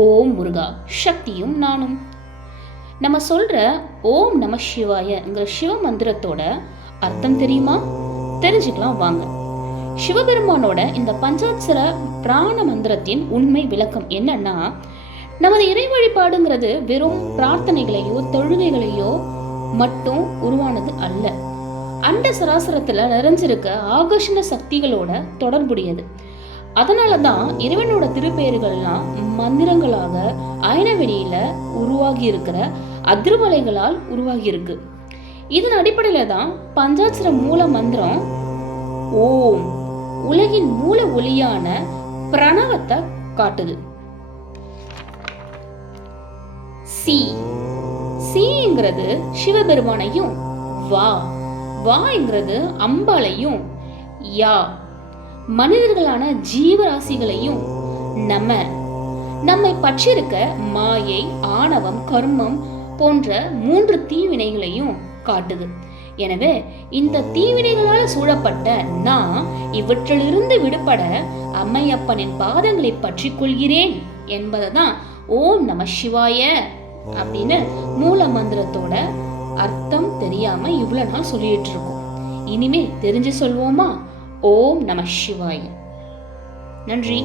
ஓம் முருகா சக்தியும் நானும். நம்ம சொல்ற ஓம் நம சிவாயங்கிற சிவ மந்திரத்தோட அர்த்தம் தெரியுமா? தெரிஞ்சுக்கலாம் வாங்க. சிவபெருமானோட இந்த பஞ்சாட்சர பிராண மந்திரத்தின் உண்மை விளக்கம் என்னன்னா, நமது இறை வழிபாடுங்கிறது வெறும் பிரார்த்தனைகளையோ தொழுகைகளையோ மட்டும் உருவானது அல்ல. அண்ட சராசரத்துல நிறைஞ்சிருக்க ஆகர்ஷண சக்திகளோட தொடர்புடையது. அதனால தான் இறைவனோட திருப்பெயர்கள்லாம் மந்திரங்களாக அயனவெளியில உருவாகி இருக்கிற அதிர்வலைகளால் உருவாகி இருக்கு. இதன் அடிப்படையில தான் பஞ்சாட்சர மூல மந்திரம் ஓம் உலகின் மூல ஒளியான பிரணவத்தை காட்டுது. சி சீங்கிறது சிவபெருமானையும், வா வாங்கிறது அம்பாளையும், யா மனிதர்களான ஜீவராசிகளையும், நம்மை பற்றிருக்க மாயை, ஆணவம், கர்மம் போன்ற 3 தீவினைகளையும் காட்டுது. எனவே இந்த தீவினைகளால் சூழப்பட்ட நான் இவற்றிலிருந்து விடுபட அம்மையப்பனின் பாதங்களை பற்றி கொள்கிறேன் என்பதை தான் ஓம் நம சிவாய அப்படின்னு மூல மந்திரத்தோட அர்த்தம் தெரியாம இவ்வளவு நாள் சொல்லிட்டு இருக்கோம். இனிமே தெரிஞ்சு சொல்வோமா? ஓம் நம சிவாய. நன்றி.